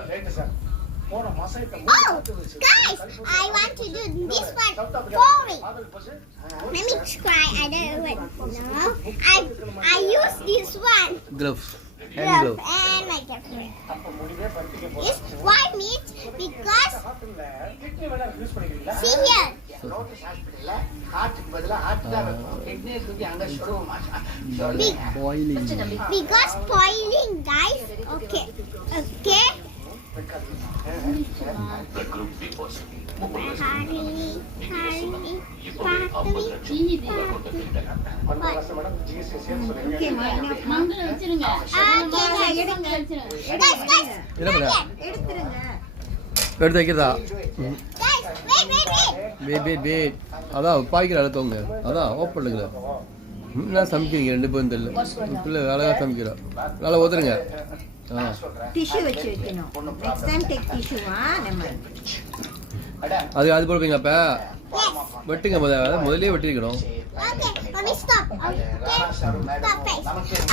Oh, guys, I want to do this one pouring. Let me try. I don't know. I use this one. Gloves. Hand glove. And my girlfriend. Yes, why means because see here. Boiling. Because boiling, guys. Okay. Okay. எடுத்து வைக்கிறதா வெயிட் அதான் பாய்க்கிற அழுத்தவங்க அதான் ஓப்பன் பண்ணுங்க என்ன சமைக்கிறீங்க ரெண்டு பேரும் தெரியல பிள்ளை அழகாக சமைக்கிறா நல்லா ஊத்துருங்க டிஷ்யூ வச்சு வைக்கணும் நெக்ஸ்ட் டைம் டேக் டிஷ்யூவா நம்ம அது போடுவீங்க அப்ப வெட்டுங்க முதல்ல வெட்டிருக்கணும் Okay, let me stop. Okay, stop, guys.